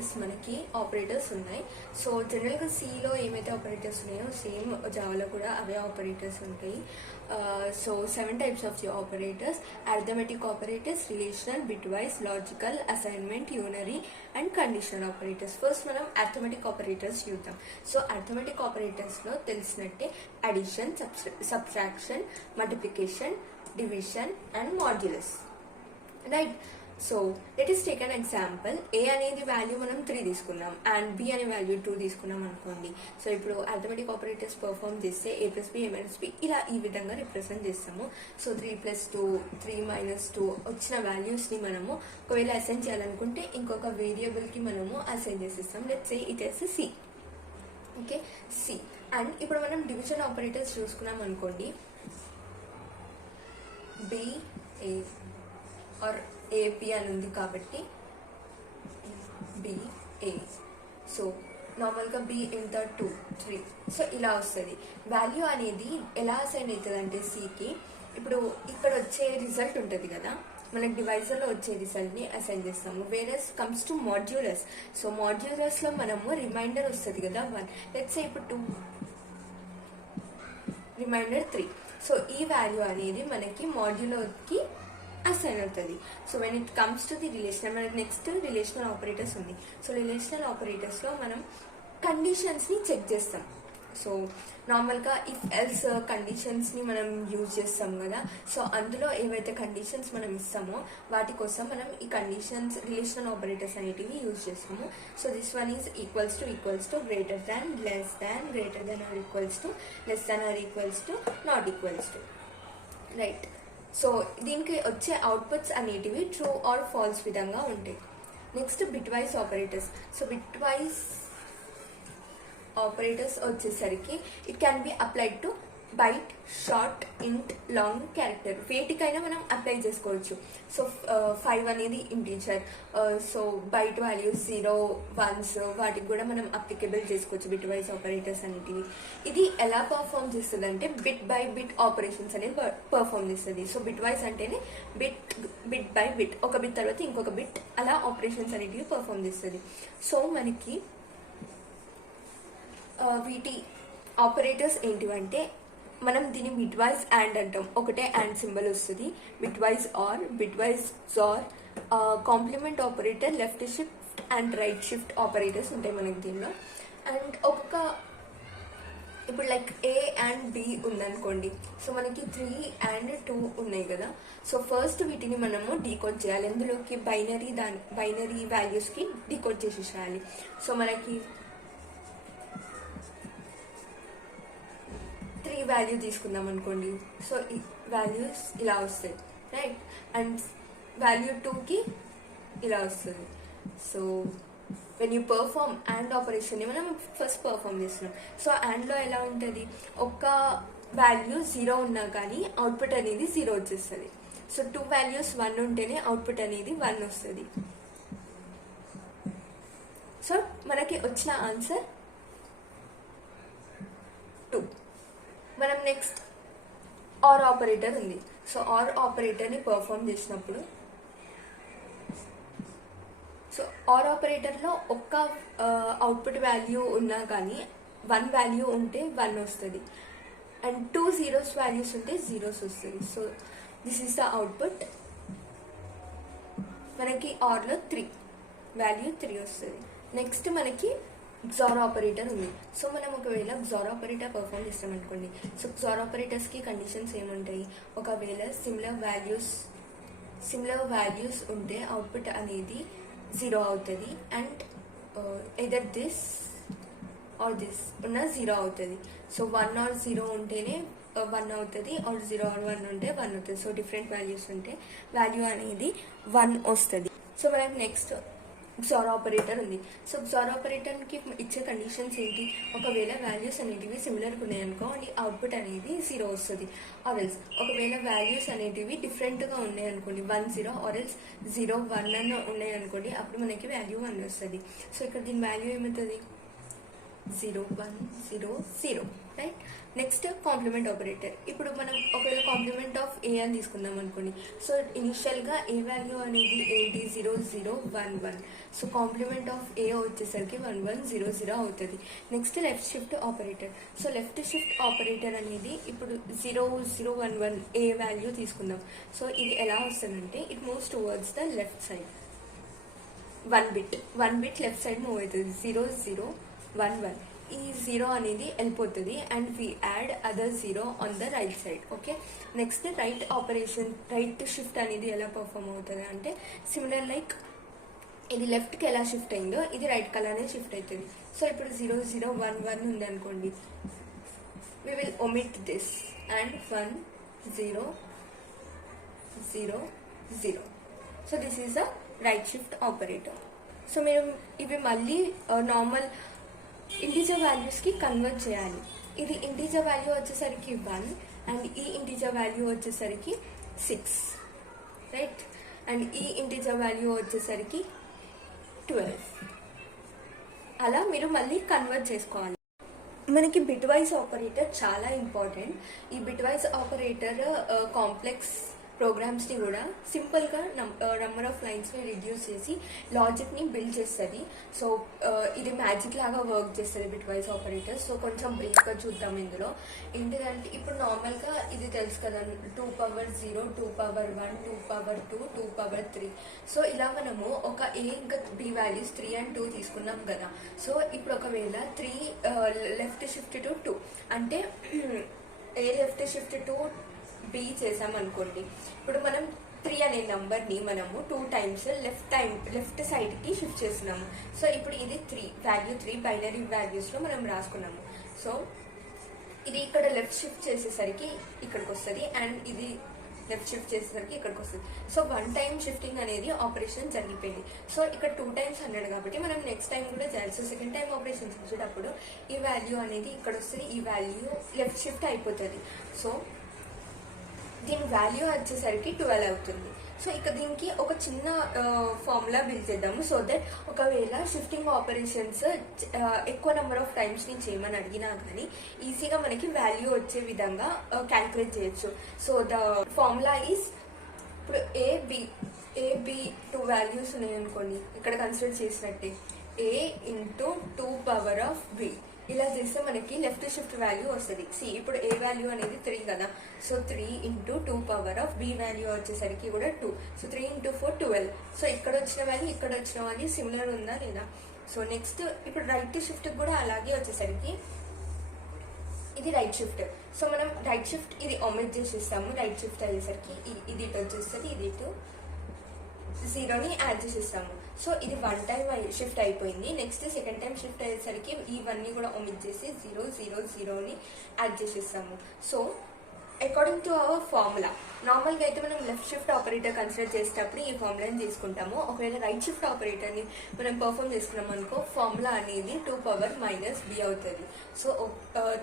Operators మనకి operators ఉన్నాయి. So జనరల్గా సిలో ఏమైతే ఆపరేటర్స్ ఉన్నాయో సేమ్ జావాలో కూడా అవే ఆపరేటర్స్ ఉంటాయి. So 7 types of the operators: arithmetic operators, relational, bitwise, logical, assignment, unary and conditional operators. First మనం arithmetic operators చూద్దాం. సో arithmetic operators లో తెలిసినట్టే addition, subtraction, multiplication, division and modulus, right? So let us take an example. A అనేది value మనం 3 తీసుకున్నాం and B అనే value 2 తీసుకున్నాం అనుకోండి. సో ఇప్పుడు అర్థమెటిక్ ఆపరేటర్స్ పర్ఫామ్ చేస్తే A + B, A - B ఇలా ఈ విధంగా రిప్రజెంట్ చేస్తాము. సో 3 + 2, 3 - 2 వచ్చిన వాల్యూస్ని మనము ఒకవేళ అసైన్ చేయాలనుకుంటే ఇంకొక వేరియబుల్కి మనము అసైన్ చేసేస్తాం. Let's say it is C. Okay, C. And ఇప్పుడు మనం డివిజన్ ఆపరేటర్స్ చూసుకున్నాం అనుకోండి. B A ఆర్ AP అని ఉంది కాబట్టి BA. సో నార్మల్గా B ఎంత 2, 3. సో ఇలా వస్తుంది. వాల్యూ అనేది ఎలా అసైన్ అవుతుంది అంటే Cకి ఇప్పుడు ఇక్కడ వచ్చే రిజల్ట్ ఉంటుంది కదా, మనకి డివైజర్లో వచ్చే రిజల్ట్ని అసైన్ చేస్తాము. వేరస్ కమ్స్ టు మాడ్యులస్. సో మాడ్యులస్లో మనము రిమైండర్ వస్తుంది కదా 1. లెట్స్ సే ఇప్పుడు 2, రిమైండర్ 3. సో ఈ వాల్యూ అనేది మనకి మాడ్యులోకి అసైన్ అవుతుంది. So when it comes to the relational, మనకి నెక్స్ట్ రిలేషనల్ ఆపరేటర్స్ ఉంది. సో రిలేషనల్ ఆపరేటర్స్లో మనం కండిషన్స్ని చెక్ చేస్తాం. సో నార్మల్గా ఇఫ్ ఎల్స్ కండిషన్స్ని మనం యూజ్ చేస్తాం కదా. సో అందులో ఏవైతే కండిషన్స్ మనం ఇస్తామో వాటి కోసం మనం ఈ కండిషన్స్ రిలేషనల్ ఆపరేటర్స్ అనేటివి యూజ్ చేస్తాము. So this one is equals to, greater than, less than, greater than or equals to, less than or equals to, not equals to, right? So దీనికి వచ్చే అవుట్పుట్స్ అనేటివి ట్రూ ఆర్ ఫాల్స్ విధంగా ఉంటాయి. Next bitwise operators. So bitwise operators వచ్చేసరికి it can be applied to byte, short, int, long, character వేటికైనా మనం apply చేసుకోవచ్చు. So 5 అనేది integer. So byte values 0, 1s వాటికి కూడా మనం అప్లికేబుల్ చేసుకోవచ్చు బిట్వైజ్ ఆపరేటర్స్ అనేటివి. ఇది ఎలా పర్ఫామ్ చేస్తుంది అంటే బిట్ బై బిట్ ఆపరేషన్స్ అనేది పర్ఫామ్ చేస్తుంది. సో బిట్వైజ్ అంటేనే బిట్ బై బిట్, ఒక బిట్ తర్వాత ఇంకొక బిట్ అలా ఆపరేషన్స్ అనేటివి పర్ఫామ్ చేస్తుంది. సో మనకి వీటి ఆపరేటర్స్ ఏంటివంటే మనం దీన్ని బిట్వైజ్ అండ్ అంటాం. ఒకటే అండ్ సింబల్ వస్తుంది. Bitwise or, bitwise XOR, complement operator, left shift and right shift operators ఉంటాయి మనకి దీనిలో. అండ్ ఒక్కొక్క ఇప్పుడు లైక్ A అండ్ B ఉందనుకోండి. సో మనకి 3 and 2 ఉన్నాయి కదా. సో ఫస్ట్ వీటిని మనము డీకోడ్ చేయాలి. అందులోకి బైనరీ వాల్యూస్కి డీకోడ్ చేసేసేయాలి. సో మనకి 3 వాల్యూ తీసుకుందాం అనుకోండి. సో ఈ వాల్యూస్ ఇలా వస్తాయి, రైట్? అండ్ వాల్యూ 2కి ఇలా వస్తుంది. So when you perform and ఆపరేషన్ని మనం ఫస్ట్ పర్ఫామ్ చేస్తున్నాం. సో అండ్లో ఎలా ఉంటుంది, ఒక్క వాల్యూ 0 ఉన్నా కానీ అవుట్పుట్ అనేది 0 వచ్చేస్తుంది. సో 2 వాల్యూస్ 1 ఉంటేనే అవుట్పుట్ అనేది 1 వస్తుంది. సో మనకి వచ్చిన ఆన్సర్ 2. మనం నెక్స్ట్ ఆర్ ఆపరేటర్ ఉంది. సో ఆర్ ఆపరేటర్ని పర్ఫామ్ చేసినప్పుడు, సో ఆర్ ఆపరేటర్లో ఒక్క అవుట్పుట్ వాల్యూ ఉన్నా కానీ 1 వాల్యూ ఉంటే 1 వస్తుంది అండ్ 2 zeros వాల్యూస్ ఉంటే 0s వస్తుంది. So this is the output. మనకి ఆర్లో 3 వాల్యూ 3 వస్తుంది. నెక్స్ట్ మనకి XOR ఆపరేటర్ ఉంది. సో మనం ఒకవేళ XOR ఆపరేటర్ పర్ఫామ్ చేస్తాం అనుకోండి. సో XOR ఆపరేటర్స్కి కండిషన్స్ ఏముంటాయి, ఒకవేళ సిమిలర్ వాల్యూస్ ఉంటే అవుట్పుట్ అనేది 0 అవుతుంది and either this or this ఉన్న 0 అవుతుంది. సో 1 or 0 ఉంటేనే 1 అవుతుంది, ఆర్ 0 or 1 ఉంటే 1 అవుతుంది. సో డిఫరెంట్ వాల్యూస్ ఉంటే వాల్యూ అనేది 1 వస్తుంది. సో మనకి నెక్స్ట్ XOR ఆపరేటర్ ఉంది. సో XOR ఆపరేటర్కి ఇచ్చే కండిషన్స్ ఏంటి, ఒకవేళ వాల్యూస్ అనేటివి సిమిలర్గా ఉన్నాయనుకో అండ్ అవుట్పుట్ అనేది 0 వస్తుంది. ఆర్ఎల్స్ ఒకవేళ వాల్యూస్ అనేటివి డిఫరెంట్గా ఉన్నాయనుకోండి, 1 0 ఆర్ఎల్స్ 0 1 అని ఉన్నాయనుకోండి, అప్పుడు మనకి వాల్యూ 1 వస్తుంది. సో ఇక్కడ దీని వాల్యూ ఏమవుతుంది, 0 1 0 0, రైట్. Next complement operator. ఇప్పుడు మనం ఒకవేళ కాంప్లిమెంట్ ఆఫ్ ఏ అని తీసుకుందాం అనుకోండి. సో ఇనిషియల్గా ఏ వాల్యూ అనేది ఏంటి 0 0 1 1. సో కాంప్లిమెంట్ ఆఫ్ ఏ వచ్చేసరికి 1 1 0 0 అవుతుంది. Next left shift operator. So left shift operator అనేది ఇప్పుడు 0 0 1 1 ఏ వాల్యూ తీసుకుందాం. సో ఇది ఎలా వస్తుందంటే it moves towards the left side. 1 bit left side move అవుతుంది. 0 0 1 1. ఈ 0 అనేది వెళ్ళిపోతుంది and we add other 0 on the right side. Okay. Next right operation, right shift అనేది ఎలా పర్ఫామ్ అవుతుంది అంటే సిమిలర్ లైక్ ఇది లెఫ్ట్కి ఎలా షిఫ్ట్ అయిందో ఇది రైట్కి అలానే షిఫ్ట్ అవుతుంది. సో ఇప్పుడు 0 0 1 1 ఉంది అనుకోండి, we will omit this and 1 0 0 0. So this is a right shift operator. So మీరు ఇవి మళ్ళీ నార్మల్ ఇంటీజర్ వాల్యూస్కి కన్వర్ట్ చేయాలి. ఇది ఇంటీజర్ వాల్యూ వచ్చేసరికి 1 అండ్ ఈ ఇంటీజర్ వాల్యూ వచ్చేసరికి 6, రైట్. అండ్ ఈ ఇంటీజర్ వాల్యూ వచ్చేసరికి 12. అలా మీరు మళ్ళీ కన్వర్ట్ చేసుకోవాలి. మనకి బిట్ వైజ్ ఆపరేటర్ చాలా ఇంపార్టెంట్. ఈ బిట్ వైజ్ ఆపరేటర్ కాంప్లెక్స్ ప్రోగ్రామ్స్ని కూడా సింపుల్గా నెంబర్ ఆఫ్ లైన్స్ని రిడ్యూస్ చేసి లాజిక్ని బిల్డ్ చేస్తుంది. సో ఇది మ్యాజిక్ లాగా వర్క్ చేస్తుంది బిట్ వైజ్ ఆపరేటర్. సో కొంచెం బ్రీఫ్గా చూద్దాం ఇందులో. ఏంటిదంటే ఇప్పుడు నార్మల్గా ఇది తెలుసు కదా, 2 power 0 2 power 1 2 power 2 2 power 3. So ఇలా మనము ఒక ఏ ఇంకా బి వాల్యూస్ 3 and 2 తీసుకున్నాం కదా. సో ఇప్పుడు ఒకవేళ 3 లెఫ్ట్ షిఫ్ట్ టు 2 అంటే ఏ లెఫ్ట్ షిఫ్ట్ టు బి చేసామనుకోండి. ఇప్పుడు మనం 3 అనే నంబర్ని మనము 2 times లెఫ్ట్ సైడ్కి షిఫ్ట్ చేస్తున్నాము. సో ఇప్పుడు ఇది 3 వాల్యూ 3 బైనరీ వాల్యూస్లో మనం రాసుకున్నాము. సో ఇది ఇక్కడ లెఫ్ట్ షిఫ్ట్ చేసేసరికి ఇక్కడికి వస్తుంది అండ్ ఇది లెఫ్ట్ షిఫ్ట్ చేసేసరికి ఇక్కడికి వస్తుంది. సో 1 time షిఫ్టింగ్ అనేది ఆపరేషన్ జరిగిపోయింది. సో ఇక్కడ 2 times అన్నాడు కాబట్టి మనం నెక్స్ట్ టైం కూడా చేయాలి. సో సెకండ్ టైం ఆపరేషన్ చేసేటప్పుడు ఈ వాల్యూ అనేది ఇక్కడ వస్తుంది, ఈ వాల్యూ లెఫ్ట్ షిఫ్ట్ అయిపోతుంది. సో దీని వాల్యూ వచ్చేసరికి 12 అవుతుంది. సో ఇక దీనికి ఒక చిన్న ఫార్ములా బిల్డ్ చేద్దాము. సో దట్ ఒకవేళ షిఫ్టింగ్ ఆపరేషన్స్ ఎక్కువ నెంబర్ ఆఫ్ టైమ్స్ ని చేయమని అడిగినా కానీ ఈజీగా మనకి వాల్యూ వచ్చే విధంగా క్యాల్కులేట్ చేయొచ్చు. సో ద ఫార్ములా ఈస్, ఇప్పుడు ఏబి 2 వాల్యూస్ ఉన్నాయనుకోండి, ఇక్కడ కన్సిడర్ చేసినట్టే A into 2 power of B. ఇలా చేస్తే మనకి లెఫ్ట్ షిఫ్ట్ వాల్యూ వస్తుంది. సి ఇప్పుడు ఏ వాల్యూ అనేది 3 కదా. So 3 into 2 power of B value వచ్చేసరికి కూడా 2. So 3 into 4 12. సో ఇక్కడ వచ్చిన వాల్యూ ఇక్కడ వచ్చిన వాల్యూ సిమిలర్ ఉందా లేదా. సో నెక్స్ట్ ఇప్పుడు రైట్ షిఫ్ట్ కూడా అలాగే వచ్చేసరికి ఇది రైట్ షిఫ్ట్. సో మనం రైట్ షిఫ్ట్ ఇది ఆమిట్ చేసేస్తాము. రైట్ షిఫ్ట్ అయ్యేసరికి ఇది ఇటు వచ్చేస్తుంది, ఇది ఇటు 0ని యాడ్ చేసేస్తాము. సో ఇది 1 time షిఫ్ట్ అయిపోయింది. నెక్స్ట్ సెకండ్ టైం షిఫ్ట్ అయ్యేసరికి ఇవన్నీ కూడా ఒమిట్ చేసి 0 0 0ని యాడ్ చేసేస్తాము. So according to our formula, నార్మల్గా అయితే మనం లెఫ్ట్ షిఫ్ట్ ఆపరేటర్ కన్సిడర్ చేసేటప్పుడు ఈ ఫార్ములాని తీసుకుంటాము. ఒకవేళ రైట్ షిఫ్ట్ ఆపరేటర్ని మనం పర్ఫామ్ చేసుకున్నాం అనుకో, ఫార్ములా అనేది 2 పవర్ మైనస్ బి అవుతుంది. సో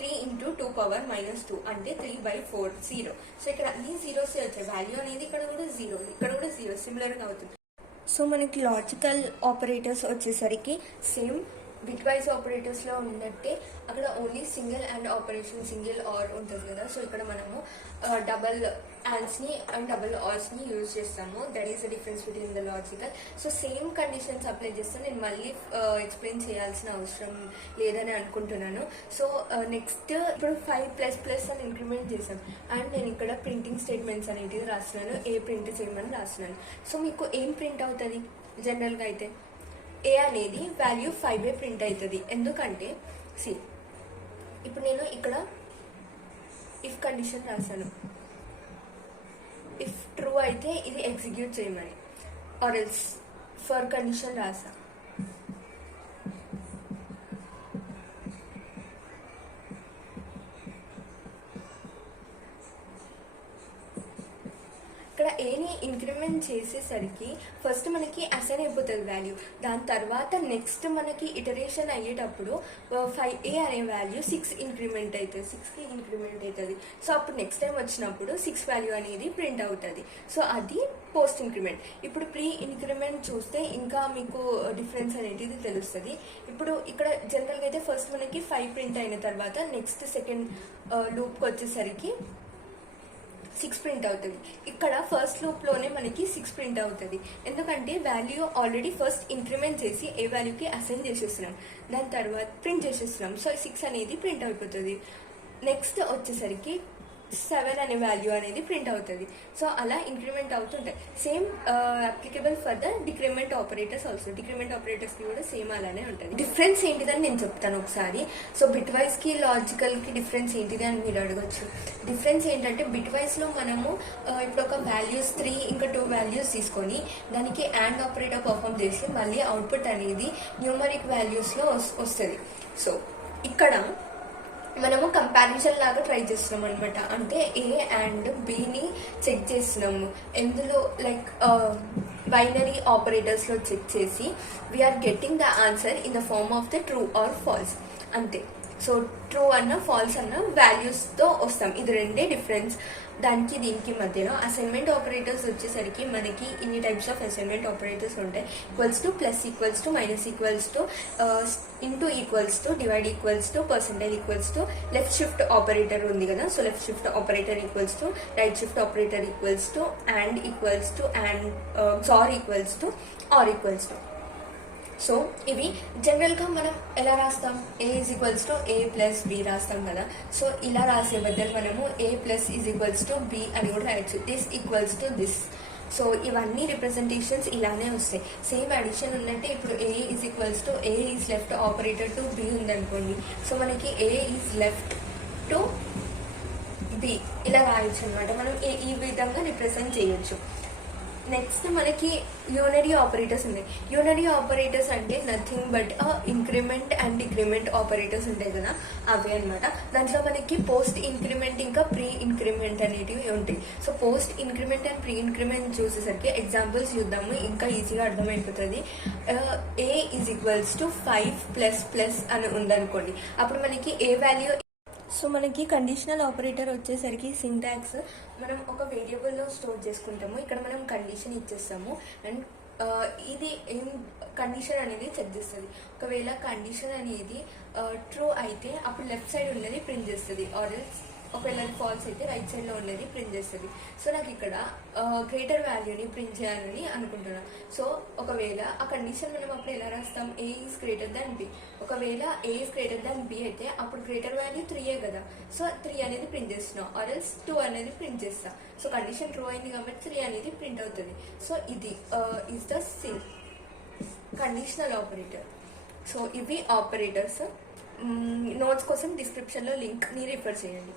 3 ఇంటూ 2 పవర్ మైనస్ 2 అంటే 3/4 0. సో ఇక్కడ అన్ని జీరోస్ వచ్చాయి. వాల్యూ అనేది ఇక్కడ కూడా 0, ఇక్కడ కూడా 0 సిమిలర్గా అవుతుంది. సో మనకి లాజికల్ ఆపరేటర్స్ వచ్చేసరికి సేమ్ బిట్ వైజ్ ఆపరేటర్స్లో ఉన్నట్టే అక్కడ only single and operation, single or ఉంటుంది కదా. సో ఇక్కడ మనము డబల్ యాండ్స్ని అండ్ డబల్ ఆర్స్ని యూజ్ చేస్తాము. That is the difference between the logical. So same conditions apply చేస్తాను. నేను మళ్ళీ ఎక్స్ప్లెయిన్ చేయాల్సిన అవసరం లేదని అనుకుంటున్నాను. సో నెక్స్ట్ ఇప్పుడు 5++ అని ఇంక్రిమెంట్ చేశాను అండ్ నేను ఇక్కడ ప్రింటింగ్ స్టేట్మెంట్స్ అనేటివి రాస్తున్నాను. ఏ ప్రింట్ చేయమని రాస్తున్నాను. సో మీకు ఏం ప్రింట్ అవుతుంది జనరల్గా అయితే ఏ అనేది వాల్యూ 5 ప్రింట్ అవుతుంది. ఎందుకంటే సి ఇప్పుడు నేను ఇక్కడ ఇఫ్ కండిషన్ రాశాను. ఇఫ్ ట్రూ అయితే ఇది ఎగ్జిక్యూట్ చేయమని, ఆర్ ఎల్స్ ఫర్ కండిషన్ రాసా. ఇక్కడ ఏని ఇంక్రిమెంట్ చేసేసరికి ఫస్ట్ మనకి అసైన్ అయిపోతుంది వాల్యూ. దాని తర్వాత నెక్స్ట్ మనకి ఇటరేషన్ అయ్యేటప్పుడు 5a అనే వాల్యూ 6 ఇంక్రిమెంట్ అవుతుంది, 6కి ఇంక్రిమెంట్ అవుతుంది. సో అప్పుడు నెక్స్ట్ టైం వచ్చినప్పుడు 6 వాల్యూ అనేది ప్రింట్ అవుతుంది. సో అది పోస్ట్ ఇంక్రిమెంట్. ఇప్పుడు ప్రీ ఇంక్రిమెంట్ చూస్తే ఇంకా మీకు డిఫరెన్స్ అనేది తెలుస్తుంది. ఇప్పుడు ఇక్కడ జనరల్గా అయితే ఫస్ట్ మనకి 5 ప్రింట్ అయిన తర్వాత నెక్స్ట్ సెకండ్ లూప్కి వచ్చేసరికి 6 ప్రింట్ అవుతుంది. ఇక్కడ ఫస్ట్ లూప్లోనే మనకి 6 ప్రింట్ అవుతుంది. ఎందుకంటే వాల్యూ ఆల్రెడీ ఫస్ట్ ఇంక్రిమెంట్ చేసి ఏ వాల్యూకి అసైన్ చేసేస్తున్నాం, దాని తర్వాత ప్రింట్ చేసేస్తున్నాం. సో 6 అనేది ప్రింట్ అయిపోతుంది. నెక్స్ట్ వచ్చేసరికి 7 అనే వాల్యూ అనేది ప్రింట్ అవుతుంది. సో అలా ఇంక్రిమెంట్ అవుతుంటాయి. Same applicable for the decrement operators also. Decrement ఆపరేటర్స్కి కూడా సేమ్ అలానే ఉంటుంది. డిఫరెన్స్ ఏంటిదని నేను చెప్తాను ఒకసారి. సో బిట్ వైజ్కి లాజికల్కి డిఫరెన్స్ ఏంటిది అని మీరు అడగచ్చు. డిఫరెన్స్ ఏంటంటే బిట్ వైజ్లో మనము ఇప్పుడు ఒక వాల్యూస్ 3 ఇంకా 2 వాల్యూస్ తీసుకొని దానికి అండ్ ఆపరేటర్ పర్ఫామ్ చేసి మళ్ళీ అవుట్పుట్ అనేది న్యూమరిక్ వాల్యూస్లో వస్తుంది. సో ఇక్కడ మనము కంపారిజన్ లాగా ట్రై చేస్తున్నాం అనమాట. అంటే ఏ అండ్ బిని చెక్ చేస్తున్నాము. ఎందులో లైక్ బైనరీ ఆపరేటర్స్లో చెక్ చేసి we are getting the answer in the form of the true or false అంతే. సో ట్రూ అన్న ఫాల్స్ అన్న వాల్యూస్తో వస్తాం. ఇది రెండే డిఫరెన్స్ దానికి దీనికి మధ్యలో. అసైన్మెంట్ ఆపరేటర్స్ వచ్చేసరికి మనకి ఇన్ని టైప్స్ ఆఫ్ అసైన్మెంట్ ఆపరేటర్స్ ఉంటాయి. Equals to, plus equals to, minus equals to, into equals to, divide equals to, percentile equals to, left shift operator ఉంది కదా. So left shift operator equals to, right shift operator equals to, and equals to, and xor equals to, or equals to. So ఇవి జనరల్గా మనం ఎలా రాస్తాం, A is equals to A plus B రాస్తాం కదా. So ఇలా రాసే బదులు మనము A plus is equals to B అని కూడా రాయొచ్చు. This equals to this. So ఇవన్నీ రిప్రజెంటేషన్స్ ఇలానే వస్తాయి. సేమ్ అడిషన్ ఉన్నట్టే ఇప్పుడు A is equals to A is left operator to B ఉందనుకోండి. సో మనకి A is left to B ఇలా రాయొచ్చు అనమాట. మనం ఈ విధంగా రిప్రజెంట్ చేయొచ్చు. నెక్స్ట్ మనకి యూనరీ ఆపరేటర్స్ ఉన్నాయి. యూనరీ ఆపరేటర్స్ అంటే nothing but increment and decrement operators ఉంటాయి కదా, అవే అనమాట. దాంట్లో మనకి పోస్ట్ ఇంక్రిమెంట్ ఇంకా ప్రీ ఇంక్రిమెంట్ అనేటివి ఉంటాయి. So post increment and pre increment చూసేసరికి ఎగ్జాంపుల్స్ చూద్దాము, ఇంకా ఈజీగా అర్థమైపోతుంది. A is equals to 5 plus plus అని ఉందనుకోండి. అప్పుడు మనకి ఏ వాల్యూ. సో మనకి కండిషనల్ ఆపరేటర్ వచ్చేసరికి సింటాక్స్ మనం ఒక వేరియబుల్లో స్టోర్ చేసుకుంటాము. ఇక్కడ మనం కండిషన్ ఇచ్చేస్తాము అండ్ ఇది ఏం కండిషన్ అనేది చెక్ చేస్తుంది. ఒకవేళ కండిషన్ అనేది ట్రూ అయితే అప్పుడు లెఫ్ట్ సైడ్ ఉన్నది ప్రింట్ చేస్తుంది, ఆర్ ఒకవేళ ఫాల్స్ అయితే రైట్ సైడ్లో ఉన్నది ప్రింట్ చేస్తుంది. సో నాకు ఇక్కడ గ్రేటర్ వాల్యూని ప్రింట్ చేయాలని అనుకుంటున్నాను. సో ఒకవేళ ఆ కండిషన్ మనం అప్పుడు ఎలా రాస్తాం, A is greater than B. ఒకవేళ ఏ ఈజ్ గ్రేటర్ దాన్ బి అయితే అప్పుడు గ్రేటర్ వాల్యూ 3 కదా. సో 3 అనేది ప్రింట్ చేస్తున్నాం, ఆర్ ఎల్స్ 2 అనేది ప్రింట్ చేస్తాం. సో కండిషన్ ట్రూ అయింది కాబట్టి 3 అనేది ప్రింట్ అవుతుంది. సో ఇది is the conditional operator. So ఇవి ఆపరేటర్స్. నోట్స్ కోసం డిస్క్రిప్షన్లో లింక్ని రిఫర్ చేయండి.